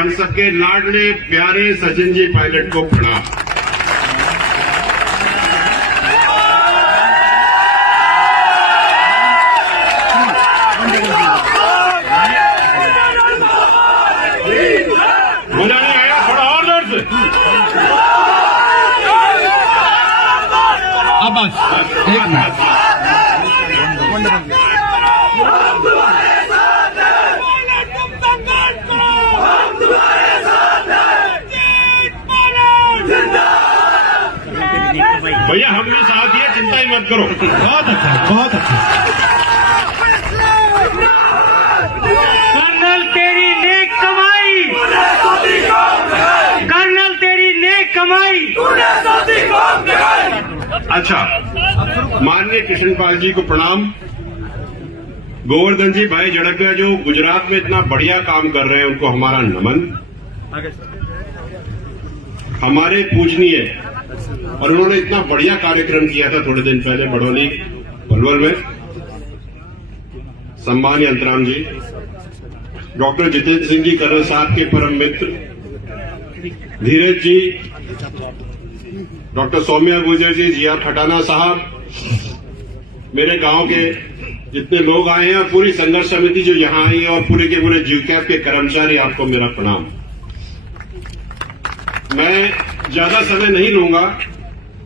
हम सबके लाडले प्यारे सचिन जी पायलट को प्रणाम। मजा नहीं आया? थोड़ा और जोर से। अब बस एक मिनट। भैया हम भी साथ ही है, चिंता ही मत करो। बहुत अच्छा, बहुत अच्छा। कर्नल तेरी नेक कमाई, कर्नल तेरी नेक कमाई। अच्छा, माननीय कृष्णपाल जी को प्रणाम। गोवर्धन जी भाई जड़किया जो गुजरात में इतना बढ़िया काम कर रहे हैं, उनको हमारा नमन। हमारे पूजनीय, और उन्होंने इतना बढ़िया कार्यक्रम किया था थोड़े दिन पहले बड़ौली पलवल में। सम्मानीय अंतराम जी, डॉक्टर जितेंद्र सिंह जी कर्नल साहब के परम मित्र, Dheeraj ji, doctor Saumya Gurjar ji, G R Khatana साहब, मेरे गांव के जितने लोग आए हैं और पूरी संघर्ष समिति जो यहां आई है और पूरे के पूरे जीवकैप के कर्मचारी, आपको मेरा प्रणाम। मैं ज्यादा समय नहीं लूंगा,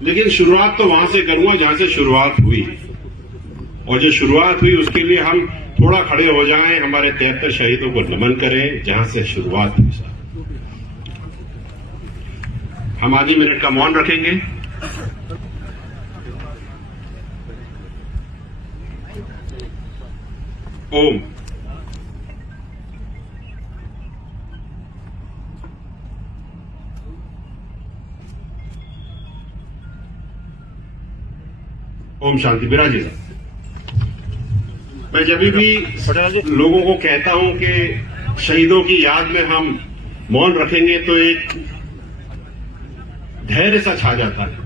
लेकिन शुरुआत तो वहां से करूंगा जहां से शुरुआत हुई, और जो शुरुआत हुई उसके लिए हम थोड़ा खड़े हो जाएं, हमारे 73 शहीदों को नमन करें जहां से शुरुआत हुई। हम आधी मिनट का मौन रखेंगे। ओम। ओम शांति। विराजी साहब, मैं जब भी लोगों को कहता हूं कि शहीदों की याद में हम मौन रखेंगे तो एक धैर्य सा छा जाता है,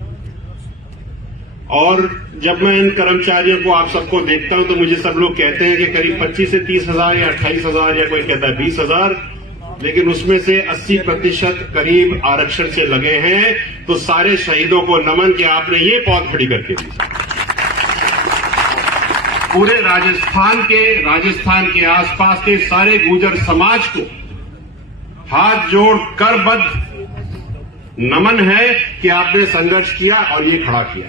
और जब मैं इन कर्मचारियों को, आप सबको देखता हूं तो मुझे सब लोग कहते हैं कि करीब 25 से 30 हजार या 28 हजार या कोई कहता है 20 हजार, लेकिन उसमें से 80% करीब आरक्षण से लगे हैं। तो सारे शहीदों को नमन कि आपने ये पौध खड़ी करके दी। पूरे राजस्थान के आसपास के सारे गुर्जर समाज को हाथ जोड़ करबद्ध नमन है कि आपने संघर्ष किया और ये खड़ा किया।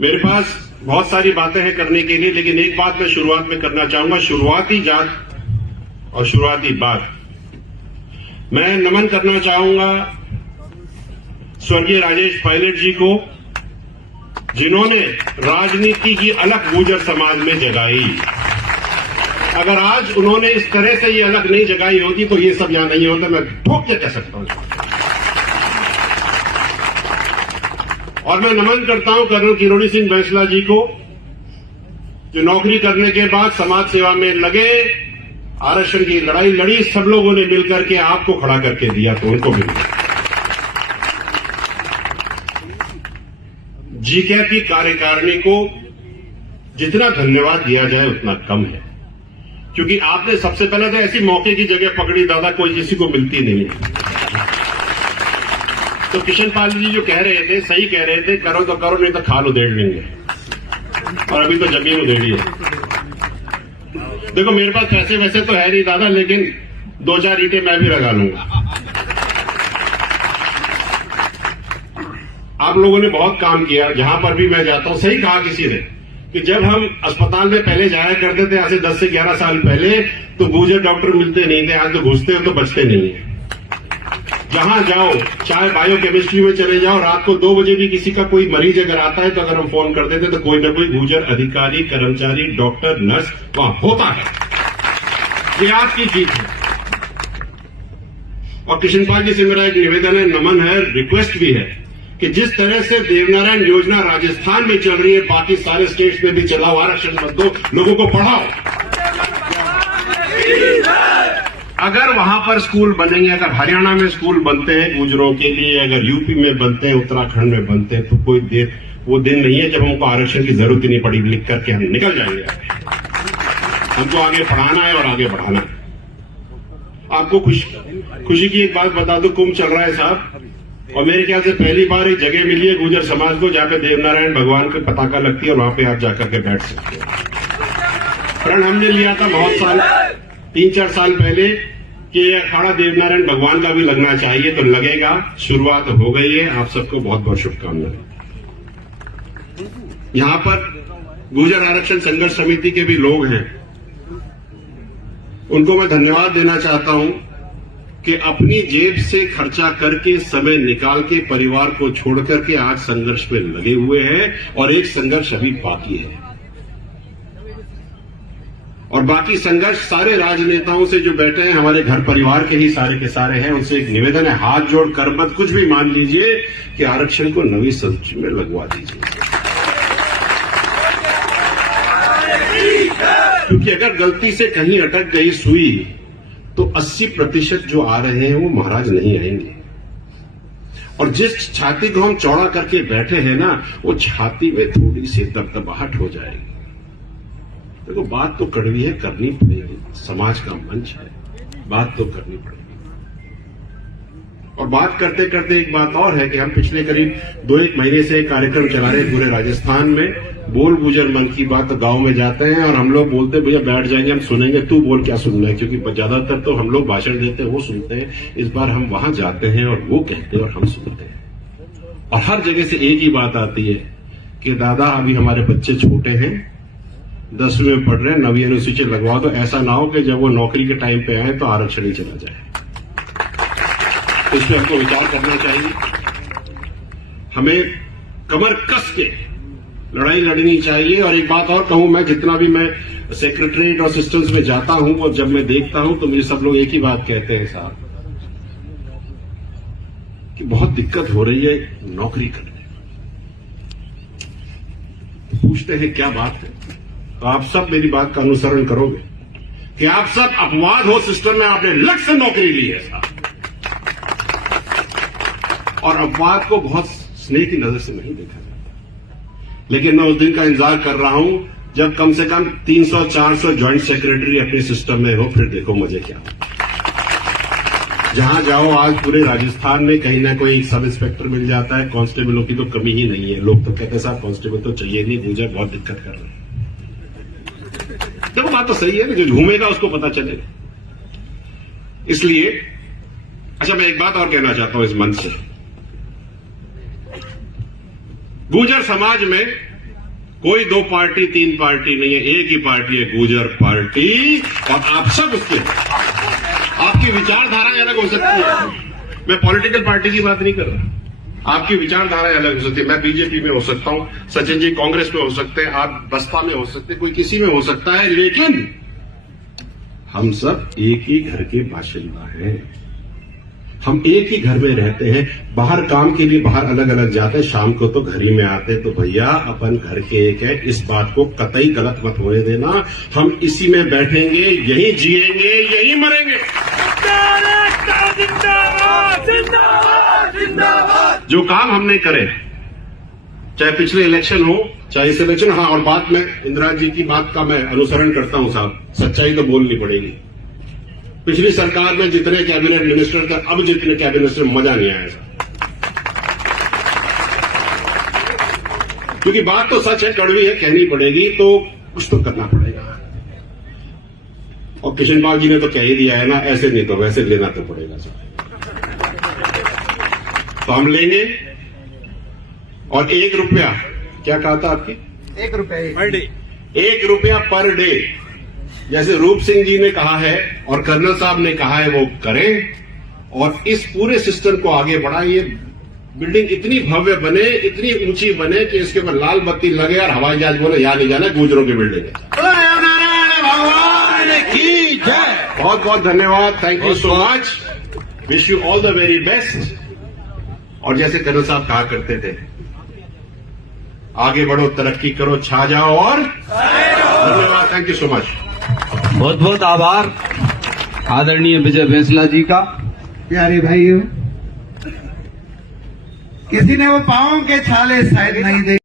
मेरे पास बहुत सारी बातें हैं करने के लिए, लेकिन एक बात मैं शुरुआत में करना चाहूंगा। शुरुआती जात और शुरुआती बात मैं नमन करना चाहूंगा स्वर्गीय राजेश पायलट जी को, जिन्होंने राजनीति की अलग गुर्जर समाज में जगाई। अगर आज उन्होंने इस तरह से ये अलग नहीं जगाई होती तो ये सब यहां नहीं होता, मैं ठोक के कह सकता हूं। और मैं नमन करता हूं कर्नल किरोड़ी सिंह बैंसला जी को, जो नौकरी करने के बाद समाज सेवा में लगे, आरक्षण की लड़ाई लड़ी, सब लोगों ने मिलकर के आपको खड़ा करके दिया, तो उनको भी जीके की कार्यकारिणी को जितना धन्यवाद दिया जाए उतना कम है, क्योंकि आपने सबसे पहले तो ऐसी मौके की जगह पकड़ी दादा, कोई किसी को मिलती नहीं है। तो कृष्णपाल जी जो कह रहे थे, सही कह रहे थे, करो तो करो, नहीं तो खा लो देड़ लेंगे, और अभी तो जमीन उधेड़ी है। देखो मेरे पास पैसे वैसे तो है नहीं दादा, लेकिन 2-4 ईंटें मैं भी लगा लूंगा। आप लोगों ने बहुत काम किया, जहां पर भी मैं जाता हूं। सही कहा किसी ने कि जब हम अस्पताल में पहले जाया करते थे, आज से 10 से 11 साल पहले, तो गुर्जर डॉक्टर मिलते नहीं थे। आज तो घुसते हैं तो बचते नहीं है। जहां जाओ, चाहे बायोकेमिस्ट्री में चले जाओ, रात को 2 बजे भी किसी का कोई मरीज अगर आता है तो अगर हम फोन कर देते तो कोई ना कोई गुर्जर अधिकारी, कर्मचारी, डॉक्टर, नर्स वहां होता है। ये आपकी जीत है। और कृष्णपाल जी से मेरा एक निवेदन है, नमन है, रिक्वेस्ट भी है कि जिस तरह से देवनारायण योजना राजस्थान में चल रही है, बाकी सारे स्टेट्स में भी चलाओ, आरक्षण मत दो, लोगों को पढ़ाओ। अगर वहां पर स्कूल बनेंगे, अगर हरियाणा में स्कूल बनते हैं गुर्जरों के लिए, अगर यूपी में बनते हैं, उत्तराखंड में बनते हैं, तो कोई वो दिन नहीं है जब हमको आरक्षण की जरूरत ही नहीं पड़ी, लिख करके हम निकल जाएंगे। उनको आगे पढ़ाना है और आगे बढ़ाना है। आपको खुशी की एक बात बता दूं, कुंभ चल रहा है साहब, और मेरे ख्याल से पहली बार एक जगह मिली है गुर्जर समाज को जहां पे देवनारायण भगवान की पताका लगती है और वहां पे आप जाकर के बैठ सकते हैं। प्रण हमने लिया था बहुत साल, 3-4 साल पहले कि ये अखाड़ा देवनारायण भगवान का भी लगना चाहिए, तो लगेगा। शुरुआत हो गई है। आप सबको बहुत बहुत शुभकामनाएं। यहां पर गुर्जर आरक्षण संघर्ष समिति के भी लोग हैं, उनको मैं धन्यवाद देना चाहता हूं कि अपनी जेब से खर्चा करके, समय निकाल के, परिवार को छोड़ करके आज संघर्ष में लगे हुए हैं, और एक संघर्ष अभी बाकी है। और बाकी संघर्ष सारे राजनेताओं से जो बैठे हैं, हमारे घर परिवार के ही सारे के सारे हैं, उनसे एक निवेदन है, हाथ जोड़ कर मत कुछ भी मान लीजिए कि आरक्षण को नवी सूची में लगवा दीजिए। क्योंकि अगर गलती से कहीं अटक गई सुई तो 80% जो आ रहे हैं वो महाराज नहीं आएंगे। और जिस छाती को हम चौड़ा करके बैठे हैं ना, वो छाती में थोड़ी सी दबदबाहट हो जाएगी। देखो, बात तो कड़वी है, करनी पड़ेगी। समाज का मंच है, बात तो करनी पड़ेगी। और बात करते करते एक बात और है कि हम पिछले करीब 2-1 महीने से एक कार्यक्रम चला रहे हैं पूरे राजस्थान में, बोल गुजर मन की बात। गांव में जाते हैं और हम लोग बोलते हैं भैया बैठ जाएंगे, हम सुनेंगे, तू बोल क्या सुनना है, क्योंकि ज्यादातर तो हम लोग भाषण देते हैं वो सुनते हैं। इस बार हम वहां जाते हैं और वो कहते हैं और हम सुनते हैं। और हर जगह से एक ही बात आती है कि दादा अभी हमारे बच्चे छोटे हैं, 10वीं में पढ़ रहे हैं, 9वीं अनुसूची लगवा दो। ऐसा ना हो कि जब वो नौकरी के टाइम पे आए तो आरक्षण ही चला जाए। इस पर हमको विचार करना चाहिए। हमें कमर कस के लड़ाई लड़नी चाहिए। और एक बात और कहूं, मैं जितना भी मैं सेक्रेटरीट और सिस्टम्स में जाता हूं और जब मैं देखता हूं तो मुझे सब लोग एक ही बात कहते हैं साहब, कि बहुत दिक्कत हो रही है नौकरी करने। पूछते हैं क्या बात है, तो आप सब मेरी बात का अनुसरण करोगे कि आप सब अपवाद हो सिस्टम में, आपने लक से नौकरी ली है साहब। और अपवाद को बहुत स्नेह की नजर से नहीं देखा जाता, लेकिन मैं उस दिन का इंतजार कर रहा हूं जब कम से कम 300-400 ज्वाइंट सेक्रेटरी अपने सिस्टम में हो, फिर देखो मजे क्या। जहां जाओ आज पूरे राजस्थान में कहीं ना कोई सब इंस्पेक्टर मिल जाता है। कांस्टेबलों की तो कमी ही नहीं है। लोग तो कहते हैं साहब कांस्टेबल तो चाहिए नहीं, गुर्जर बहुत दिक्कत कर रहे हैं। देखो बात तो सही है ना, जो घूमेगा उसको पता चलेगा। इसलिए अच्छा, मैं एक बात और कहना चाहता हूं इस मंच से। गुर्जर समाज में कोई 2 पार्टी 3 पार्टी नहीं है, एक ही पार्टी है, गुर्जर पार्टी। और आप सब उसके, आपकी विचारधाराएं अलग हो सकती है। मैं पॉलिटिकल पार्टी की बात नहीं कर रहा, आपकी विचारधाराएं अलग हो सकती है। मैं बीजेपी में हो सकता हूं, सचिन जी कांग्रेस में हो सकते हैं, आप बसपा में हो सकते हैं, कोई किसी में हो सकता है, लेकिन हम सब एक ही घर के बाशिंदा हैं। हम एक ही घर में रहते हैं, बाहर काम के लिए बाहर अलग अलग जाते हैं, शाम को तो घर ही में आते हैं। तो भैया अपन घर के एक है, इस बात को कतई गलत मत होने देना। हम इसी में बैठेंगे, यही जिएंगे, यही मरेंगे। जो काम हमने करे, चाहे पिछले इलेक्शन हो चाहे इस इलेक्शन। हाँ, और बात में इंदिरा जी की बात का मैं अनुसरण करता हूं साहब, सच्चाई तो बोलनी पड़ेगी। पिछली सरकार में जितने कैबिनेट मिनिस्टर थे, अब जितने कैबिनेट से मजा नहीं आया साहब, क्योंकि बात तो सच है, कड़वी है, कहनी पड़ेगी, तो कुछ तो करना पड़ेगा। और किशन पाल जी ने तो कह ही दिया है ना, ऐसे नहीं तो वैसे लेना तो पड़ेगा साहब। तो हम लेंगे। और 1 रुपया, क्या कहा था आपकी? 1 रुपया पर डे। 1 रुपया पर डे, जैसे रूप सिंह जी ने कहा है और कर्नल साहब ने कहा है, वो करें और इस पूरे सिस्टम को आगे बढ़ाइए। बिल्डिंग इतनी भव्य बने, इतनी ऊंची बने कि इसके ऊपर लाल बत्ती लगे और हवाई जहाज बोले यहां नहीं जाना, गुर्जरों की बिल्डिंग है। भगवान की जय। बहुत बहुत धन्यवाद, thank you so much, wish you all the very best. और जैसे कर्नल साहब कहा करते थे, आगे बढ़ो, तरक्की करो, छा जाओ और धन्यवाद, थैंक यू सो मच। बहुत बहुत आभार आदरणीय विजय बैंसला जी का। प्यारे भाइयों, किसी ने वो पाँव के छाले शायद नहीं देखे।